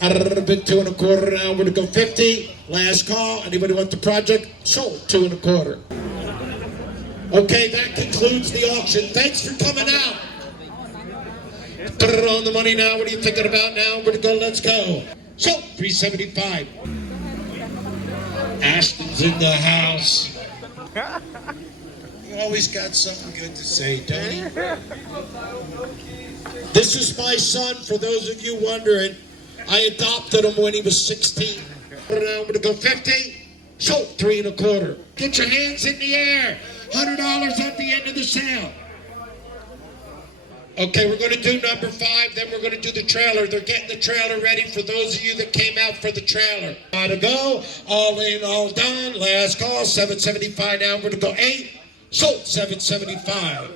Bid 2 1/4 now. We're to go 50. Last call. Anybody want the project? Sold 2 1/4. Okay, that concludes the auction. Thanks for coming out. Put it on the money now. What are you thinking about now? We're to go. Let's go. Sold 375. Ashton's in the house. You always got something good to say, don't you? This is my son, for those of you wondering. I adopted him when he was 16. Now I'm going to go 50. Sold 3 1/4. Get your hands in the air. $100 at the end of the sale. Okay, we're going to do number 5, then we're going to do the trailer. They're getting the trailer ready for those of you that came out for the trailer. Gotta go. All in, all done. Last call, 775 now. We're going to go 8. Sold 775.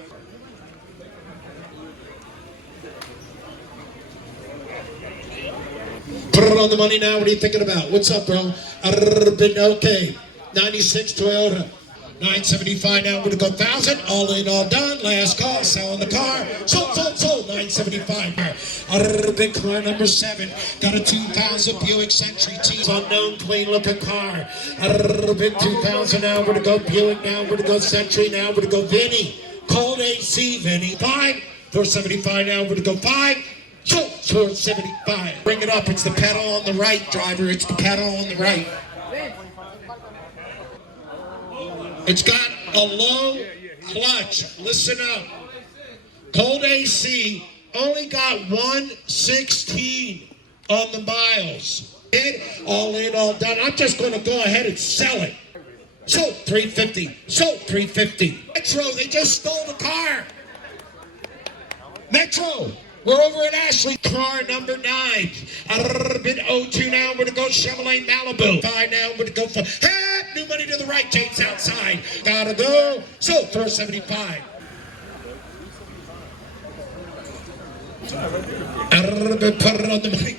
Put it on the money now. What are you thinking about? What's up, bro? Okay. 96 Toyota. 975 now. We're going to go 1,000. All in, all done. Last call. Selling the car. Sold. 975. Big car number 7. Got a 2000 Buick Century T. Unknown, clean looking car. Big 2000 now. We're going to go Buick now. We're going to go Century now. We're going to go Vinny. Cold AC, Vinny. 5. 475 now. We're going to go 5. Sold 475. Bring it up. It's the pedal on the right, driver. It's the pedal on the right. It's got a low clutch. Listen up. Cold AC only got 116 on the miles. All in, all done. I'm just going to go ahead and sell it. Sold 350. Sold 350. Metro, they just stole the car. Metro. We're over at Ashley. Car number 9. Bid 02 now. We're going to go Chevrolet Malibu. 5 now. We're going to go for new money to the right. James outside. Gotta go. Sold 475. Put it on the money.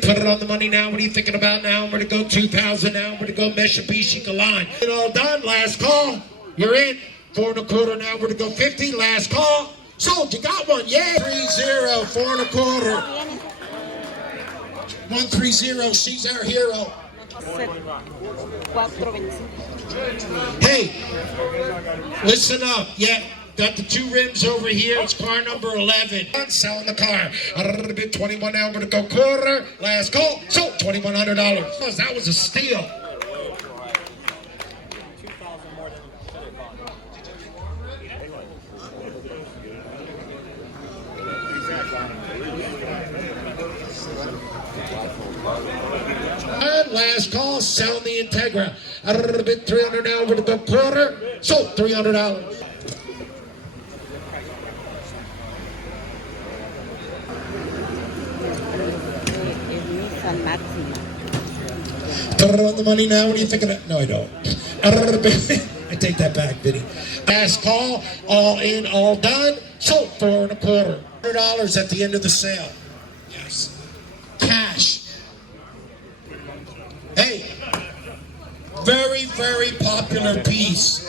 Put it on the money now. What are you thinking about now? We're going to go 2,000 now. We're going to go Mitsubishi Galan. It all done. Last call. You're in. 4 1/4 now. We're to go 50. Last call. Sold. You got one. Yeah. 3-0. 4 1/4. 130. She's our hero. Hey, listen up. Yeah. Got the 2 rims over here. It's car number 11. I'm selling the car. A bit 21 now. We're to go 1/4. Last call. Sold. $2,100. That was a steal. Last call, sell the Integra. A bit 300 now. We're going to go 1/4. Sold $300. Put it on the money now. What are you thinking of? No, I don't. I take that back, Vinny. Last call, all in, all done. Sold 4 1/4. $100 at the end of the sale. Yes. Cash. Hey, very, very popular piece.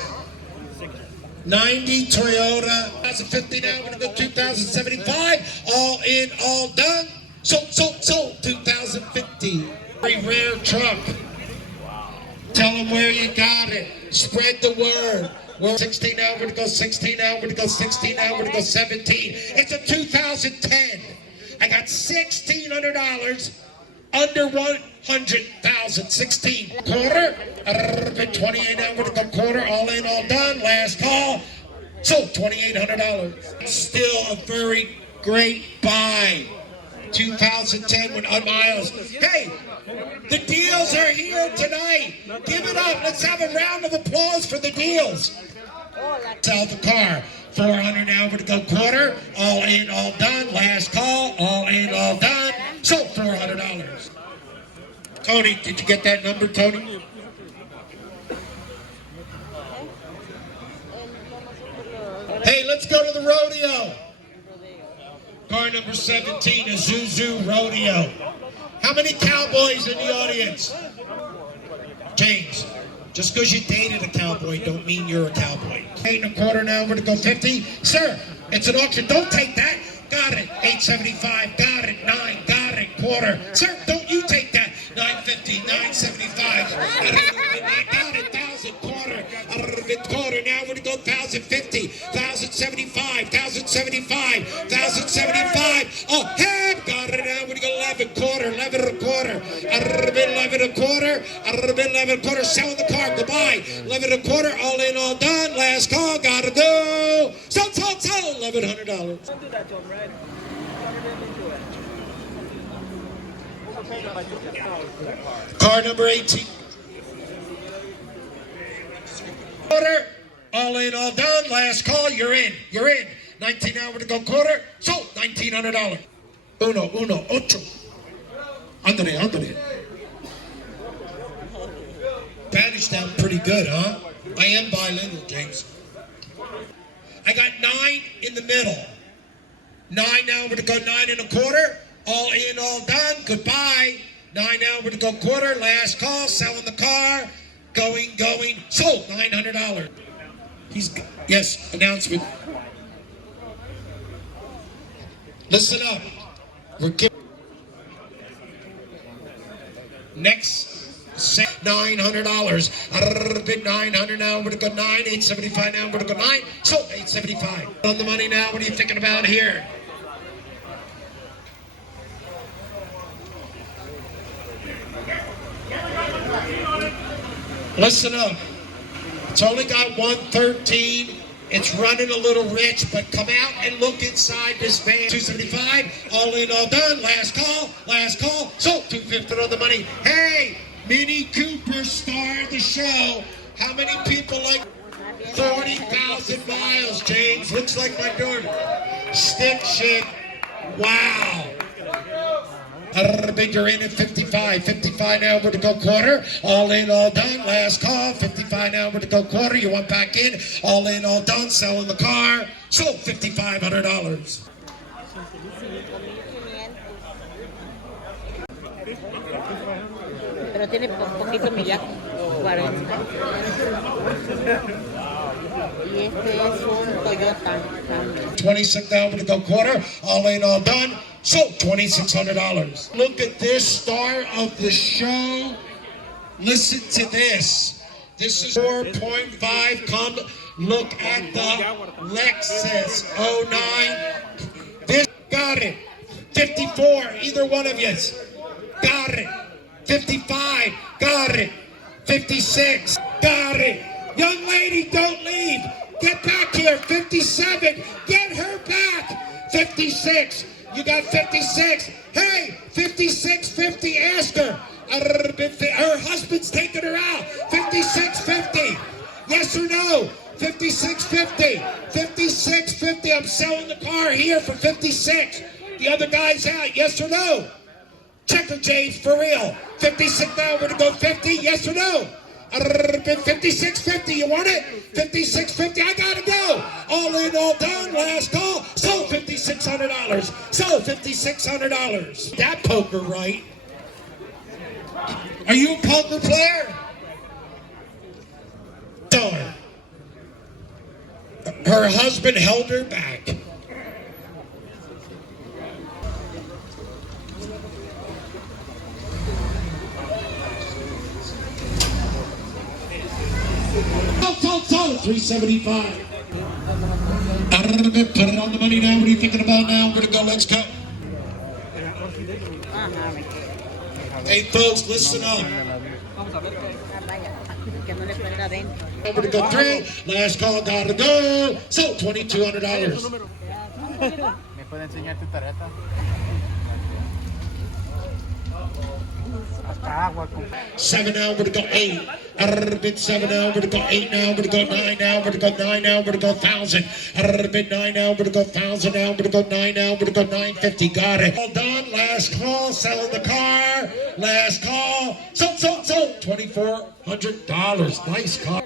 90 Toyota. 2050 now. We're going to go 2075. All in, all done. Sold. 2050. Very rare truck. Tell them where you got it. Spread the word. We're 16 now. We're going to go 16 now. We're going to go 16 now. We're going to go 17. It's a 2010. I got $1,600. Under 100,000, 16 1/4, 28 now. We're going to go 1/4, all in, all done. Last call, sold $2,800. Still a very great buy. 2010 with miles. Hey, the deals are here tonight. Give it up. Let's have a round of applause for the deals. Sell the car. 400 now. We're going to go 1/4, all in, all done. Last call, all in, all done. Sold $400. Tony, did you get that number, Tony? Hey, let's go to the rodeo. Car number 17, a Zuzu Rodeo. How many cowboys in the audience? James, just because you dated a cowboy don't mean you're a cowboy. 8 1/4 now. We're going to go 50. Sir, it's an auction. Don't take that. got it. 875, got it. 9, got it. Quarter. Sir, don't you take that. 950, 975. Got it. 1,000. Quarter. Quarter. Now we're going to go 1,050, 1,075, 1,075, 1,075. Oh, have got it. Now we're going to go 11 quarter, 11 and a quarter. 11 and a quarter. 11 and a quarter. Selling the car. Goodbye. 11 and a quarter. All in, all done. Last call. Gotta go. Sold. $1,100. Don't do that to him, right? Car number 18. Quarter. All in, all done. Last call. You're in. 19 hours to go quarter. Sold. $1,900. Uno, ocho. Andre. Spanish down pretty good, huh? I am bilingual, James. I got 9 in the middle. 9 now, we're to go 9 and a quarter. All in, all done. Goodbye. 9 now, we're to go quarter. Last call. Selling the car. Going. Sold. $900. Yes, announcement. Listen up. We're giving. Next. $900. Bid 900 now. We're gonna go 9. 875 now. We're gonna go 9. So 875. On the money now. What are you thinking about here? Listen up. It's only got 113. It's running a little rich, but come out and look inside this van. 275. All in, all done. Last call. So 250 on the money. Hey. Mini Cooper, star of the show. How many people like 40,000 miles, James? Looks like my daughter. Stick shit. Wow. You're in at 55. 55 now, we're to go quarter. All in, all done. Last call. 55 now, we're to go quarter. You want back in. All in, all done. Selling the car. Sold $5,500. Pero tiene poquito millaje, 40. Y este es un Toyota también. 26 now, we're to go quarter. All in, all done. So $2,600. Look at this star of the show. Listen to this. This is 4.5. Come look at the Lexus 09. This got it. 54. Either one of you. Got it. 55, got it. 56, got it. Young lady, don't leave. Get back here. 57, get her back. 56, you got 56. Hey, 56.50, ask her. Her husband's taking her out. 56.50, yes or no? 56.50, 56.50. I'm selling the car here for 56. The other guy's out, yes or no? Checker, James, for real. 56 now, we're to go 50, yes or no? 56.50, you want it? 56.50, I gotta go. All in, all done, last call. Sold $5,600. Sold $5,600. That poker, right? Are you a poker player? Darn. Her husband held her back. Sold $375. Put it on the money now. What are you thinking about now? We're gonna go. Let's go. Hey folks, listen up. We're gonna go 3. Last call, gotta go. So $2,200. 7 now, we're to go 8. Bid 7 now, we're to go 8 now, we're to go 9 now, we're to go 9 now, we're to go 1,000. Bid 9 now, we're to go 1,000 now, we're to go 9 now, we're to go 950. Got it. All done. Last call, selling the car. Last call. Sold. $2,400. Nice car.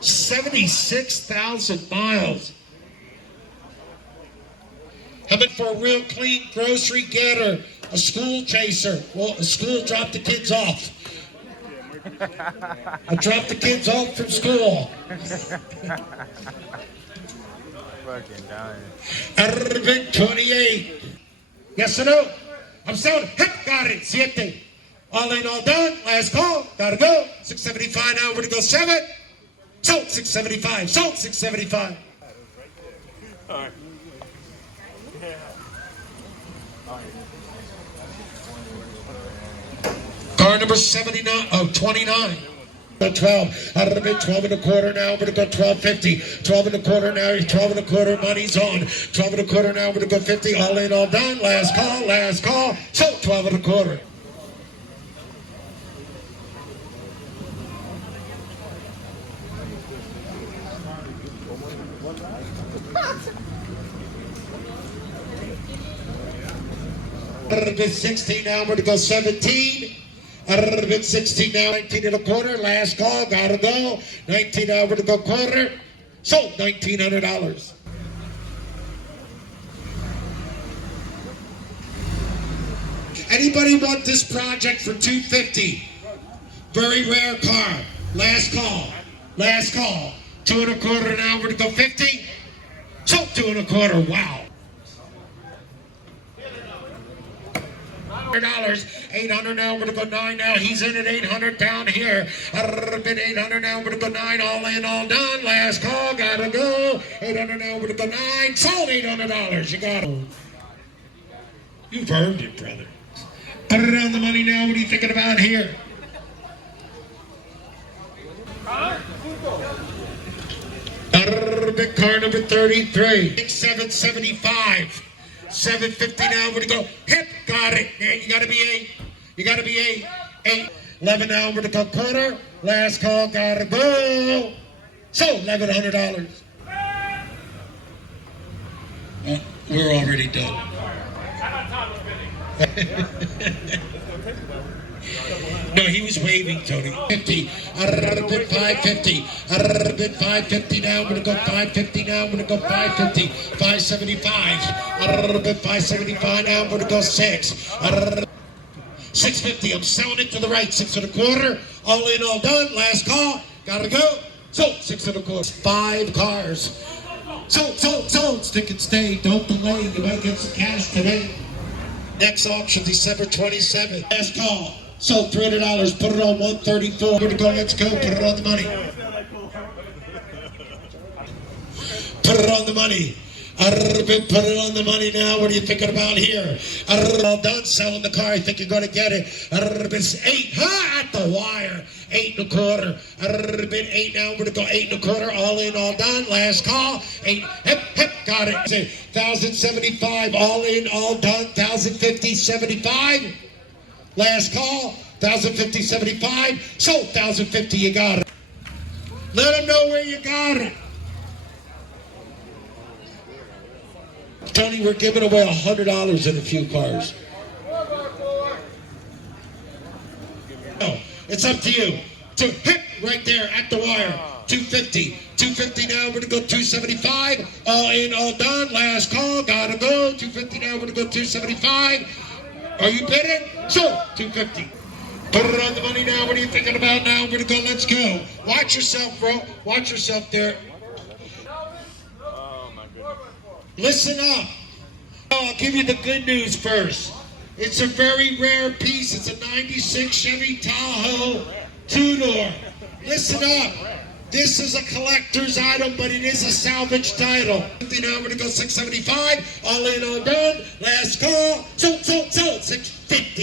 76,000 miles. How about for a real clean grocery getter? A school chaser. Well, a school dropped the kids off. I dropped the kids off from school. fucking dying. Bid 28. Yes or no? I'm selling. Hip, got it. 7. All in, all done. Last call. Gotta go. 675 now. We're to go 7. Sold 675. Sold 675. All right. Car number 79. Oh, 29. 12. Out of the bid, 12 and a quarter now. We're going to go 12.50. 12 and a quarter now. 12 and a quarter. Money's on. 12 and a quarter now. We're going to go 50. All in, all done. Last call. Last call. Sold 12 and a quarter. Out of the bid 16 now. We're going to go 17. Out of the bid 16 now. 19 and a quarter. Last call. Gotta go. 19 now. We're going to go quarter. Sold $1,900. Anybody want this project for $250? Very rare car. Last call. Last call. 2 and a quarter now. We're going to go 50. Sold 2 and a quarter. Wow. $800 now. We're gonna go 9 now. He's in at 800 down here. Bid 800 now. We're gonna go 9. All in, all done. Last call. Gotta go. 800 now. We're gonna go 9. Sold $800. You got it. You've earned it, brother. Put it on the money now. What are you thinking about here? Big car number 33. 775. 750 now. We're gonna go hip. Got it. You gotta be 8. You gotta be 8. 8. 11 now. We're gonna go quarter. Last call. Gotta go. So $1,100. We're already done. No, he was waving, Tony. 50. Out of bid 550. Out of bid 550 now. We're gonna go 550 now. We're gonna go 550. 575. Out of bid 575 now. We're gonna go 6. 650. I'm selling it to the right. 6 and a quarter. All in, all done. Last call. Gotta go. Sold 6 and a quarter. 5 cars. Sold. Stick and stay. Don't delay. You might get some cash today. Next auction, December 27th. Last call. Sold $300. Put it on 134. Here to go. Let's go. Put it on the money. Put it on the money. Put it on the money now. What are you thinking about here? All done selling the car. I think you're going to get it. 8. At the wire. 8 and a quarter. Bid 8 now. We're going to go 8 and a quarter. All in, all done. Last call. 8. Hip. Got it. 1,075. All in, all done. 1,050. 75. Last call. 1,050. 75. Sold 1,050. You got it. Let them know where you got it. Tony, we're giving away $100 in a few cars. No, it's up to you. So hip right there at the wire. 250. 250 now. We're gonna go 275. All in, all done. Last call. Gotta go. 250 now. We're gonna go 275. Are you bidding? So 250. Put it on the money now. What are you thinking about now? We're gonna go. Let's go. Watch yourself, bro. Watch yourself there. Listen up. I'll give you the good news first. It's a very rare piece. It's a 96 Chevy Tahoe 2-door. Listen up. This is a collector's item, but it is a salvage title. Now we're going to go 675. All in, all done. Last call. Sold. 650.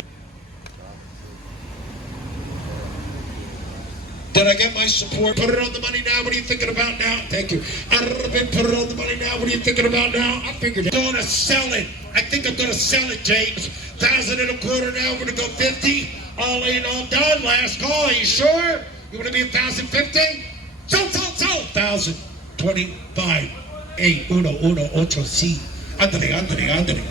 Did I get my support? Put it on the money now. What are you thinking about now? Thank you. Put it on the money now. What are you thinking about now? I figured I'm going to sell it. I think I'm going to sell it, James. 1,000 and a quarter now. We're going to go 50. All in, all done. Last call. Are you sure? You want to be 1,050? Sold. 1,025. 8, 1, 1, 8, sí. Ándale.